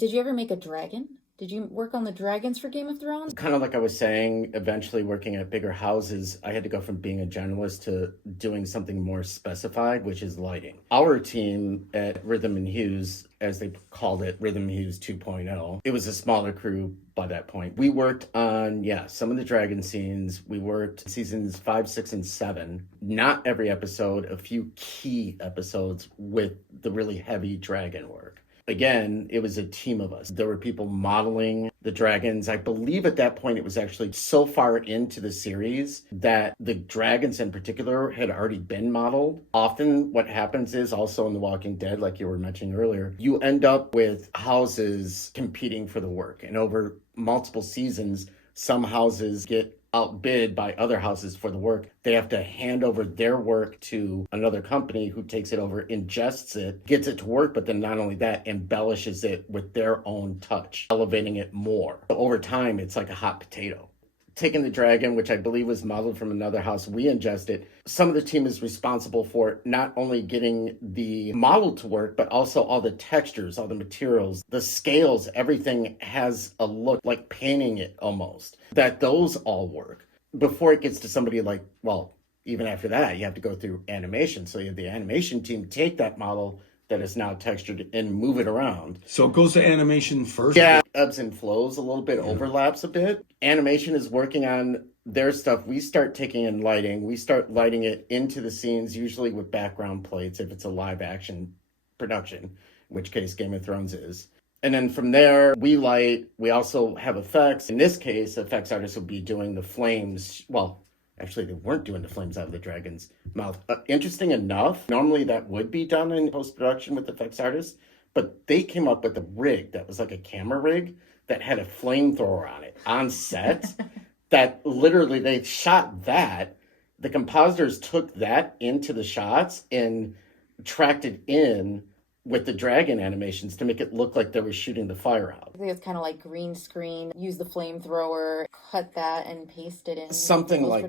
Did you ever make a dragon? Did you work on the dragons for Game of Thrones? Kind of like I was saying, eventually working at bigger houses, I had to go from being a generalist to doing something more specified, which is lighting. Our team at Rhythm and Hues, as they called it, Rhythm and Hues 2.0, it was a smaller crew by that point. We worked on, some of the dragon scenes. We worked seasons 5, 6, and 7. Not every episode, a few key episodes with the really heavy dragon work. Again, it was a team of us. There were people modeling the dragons. I believe at that point it was actually so far into the series that the dragons in particular had already been modeled. Often what happens is also in The Walking Dead, like you were mentioning earlier, you end up with houses competing for the work. And over multiple seasons, some houses get outbid by other houses for the work. They have to hand over their work to another company who takes it over, ingests it, gets it to work, but then not only that, embellishes it with their own touch, elevating it more. So over time, it's like a hot potato. Taking the dragon, which I believe was modeled from another house, we ingest it. Some of the team is responsible for not only getting the model to work, but also all the textures, all the materials, the scales, everything has a look like painting it almost, that those all work. Before it gets to somebody like, even after that, you have to go through animation. So you have the animation team take that model that is now textured and move it around. So it goes to animation first? Yeah, ebbs and flows a little bit, overlaps a bit. Animation is working on their stuff. We start taking in lighting. We start lighting it into the scenes, usually with background plates if it's a live action production, in which case Game of Thrones is. And then from there, we light. We also have effects. In this case, effects artists will be doing the flames. Actually, they weren't doing the flames out of the dragon's mouth. Interesting enough, normally that would be done in post-production with effects artists, but they came up with a rig that was like a camera rig that had a flamethrower on it on set that literally they shot that. The compositors took that into the shots and tracked it in with the dragon animations to make it look like they were shooting the fire out. I think it's kind of like green screen, use the flamethrower, cut that and paste it in. Something like